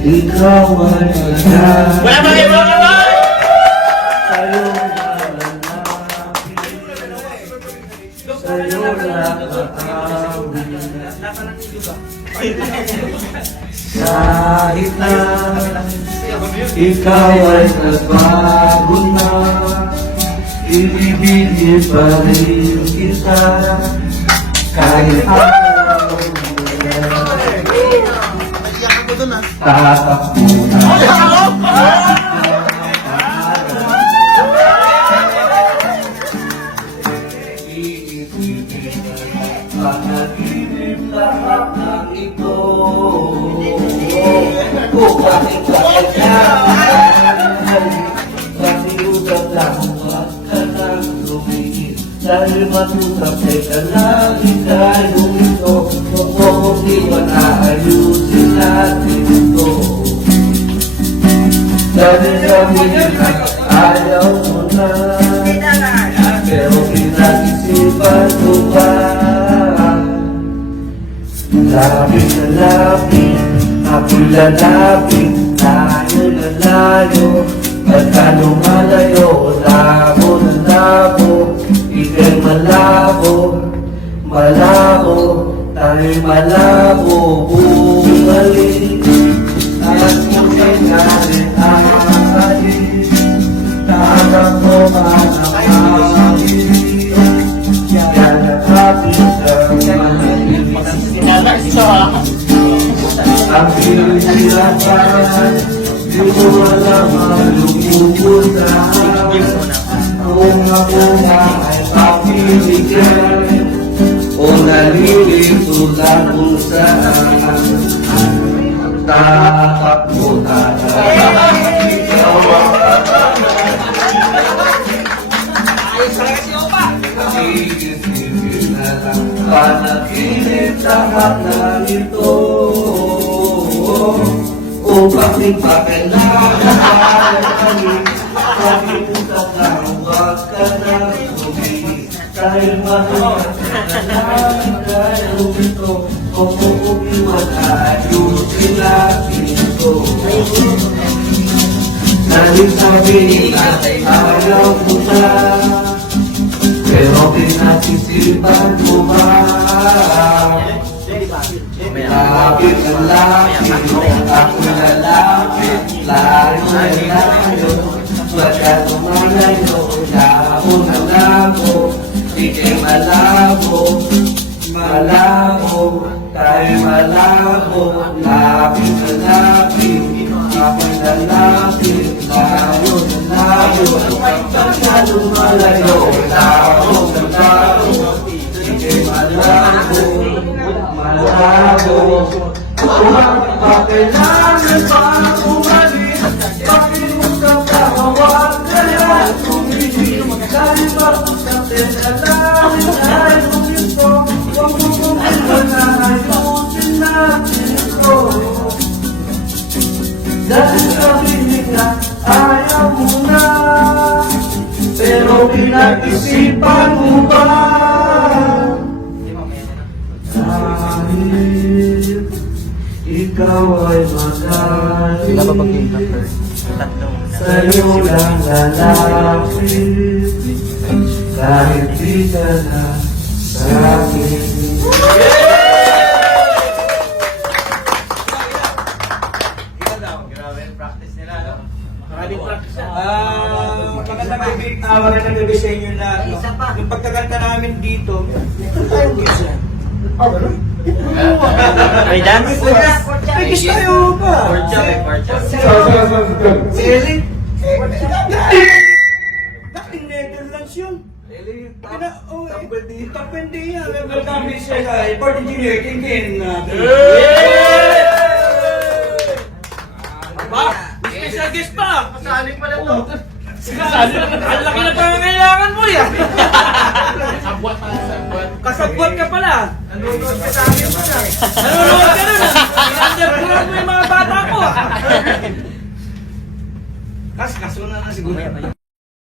ikaw ay maganda. Wala bang iba ka? Sa'yo nalalapit, sa'yo nakakawin. Kahit na ikaw ay nagbago na, ibibigin pa rin kita. Kahit araw tatakbo na. Panaginip lahat ng ito. Kung bakit pasiusap lang huwag ka nang tumingin. Dahil matusap teka lang ika'y humito. Kung kung di ba naayusin natin ito. Dahil sabihin na ayaw mo na, pero pinag-isipan ko ba? Lapit na lapit, ako'y lalapit, tayo na layo. Pagka lumalayo, labo na labo, ika'y malabo, malabo, tayo'y malabo, bumalik. At kung kailangan ang alis, tarap mo man ang alis. Yanakapin sa malamig. Ang pinahirapan, di mo alam ang lumubutan. Kung ako na ay papiligan, o nalilito lang kung saan. Tatakbo talaga, ikaw ang panaginip lahat ng ito. O bakit ba kailangan pakiusap lang huwag ka na tumingin. Dahil mahal ka na dahil ito. O kung iwala ayusin natin ito. Dahil sabihin na ayaw mo na, pero pinag-isipan mo ba? Lapit na lapit, ako'y lalapit, layo na layo. Pagka lumalayo, labo na labo, ika'y malabo, malabo, tayo'y malabo. Lapit na lapit, ako'y lalapit, layo na layo. Pagka lumalayo, labo na labo, ika'y malabo, malabo. Kung kailangan pa umalis, pakiusap ka, huwag ka na tumingin. Dahil mag-usap din na lang ay lumito. Huwag mo kung na ayusin natin ito. Dahil sabihin na ayaw mo na, pero pinag-isipan mo ba? Dahil ikaw ay magaling, sa'yo lang lalapit, kahit di ka na sa'kin. Maraming practice yan. Magandang gabi sa inyo lahat. Yung pagkakanta namin dito, tayong gisa. May dance? May gis tayo ba? Si Ellie? Dating Netherlands yun. Tapende yan. Welcome sa Port Engineer, King. Special guest pa! Kasali pala to. Ang laki na pangangailangan mo yan. Sabwat pala, sabwat. Kasabwat ka pala. Nanonood ka sa akin mo na. Nanonood ka nun. I-underground mo yung mga bata ko. Kaso na siguro.